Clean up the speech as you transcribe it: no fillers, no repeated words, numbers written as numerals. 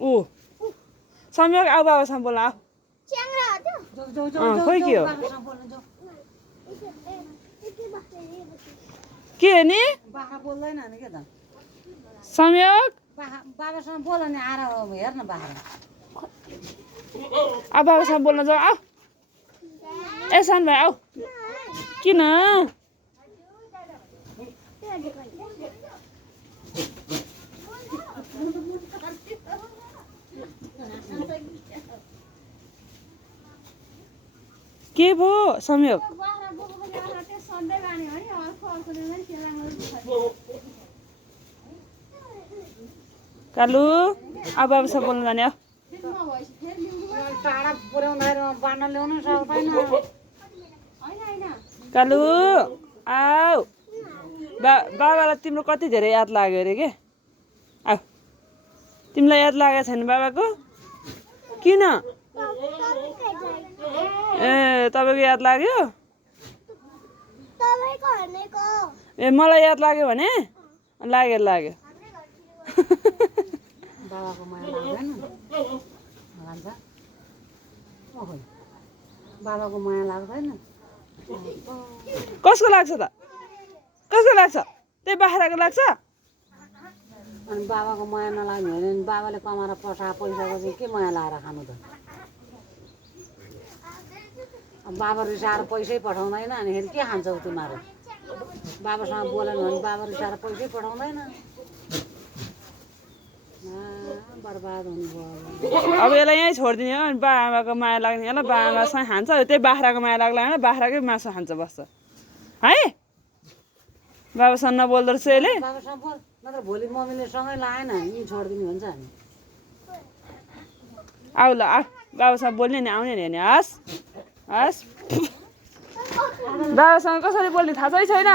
ऊ संयोग आऊ बाबासँग बोल्न आऊ खोइ के हो के नि बोल्दैन नि के त संयोग बाबासँग बोल नि आएर हेर न बाख्रा अब बाबासँग बोल्न जाऊ आऊ ए सान भाइ आऊ किन के भो संयोग कालु अब बाबासँग बोल्न जाने आऊ टाढा पुर्याउँदाखेरि बाँड्न ल्याउनु सक्दैन कालु आऊ बाबालाई तिम्रो कति धेरै याद लाग्यो अरे के आऊ तिमीलाई याद लागेको छैन बाबाको किन ए तपाईँको याद लाग्यो ए मलाई याद लाग्यो भने लाग्यो लाग्यो बाबाको माया लाग्दैन लाग्छ बाबाको माया लाग्दैन कसको लाग्छ त कसको लाग्छ त्यही बाख्राको लाग्छ अनि बाबाको माया नलाग्ने भने बाबाले कमाएर पैसाको चाहिँ के माया लाएर खानु त बाबा रिसाएर पैसै पठाउँदैन अनिखेरि के खान्छौ तिमीहरू बाबासँग बोलेन भने बाबा रिसाएर पैसै पठाउँदैन बर्बाद हुनुभयो अब यसलाई यहीँ छोडिदिने हो अनि बा आमाको माया लाग्ने होला बा आमासँग खान्छ त्यही बाख्राको माया लाग्ला होइन बाख्राकै मासु खान्छ बस्छ है बाबासँग नबोल्दो रहेछ यसले बाबासँग बोल नत्र भोलि मम्मीले सँगै लाएन यहीँ छोडिदिनु हुन्छ नि आऊ ल आऊ बाबासँग बोल्ने नि आउने नि हस् हस् बाबासँग कसरी बोल्ने थाहा छैन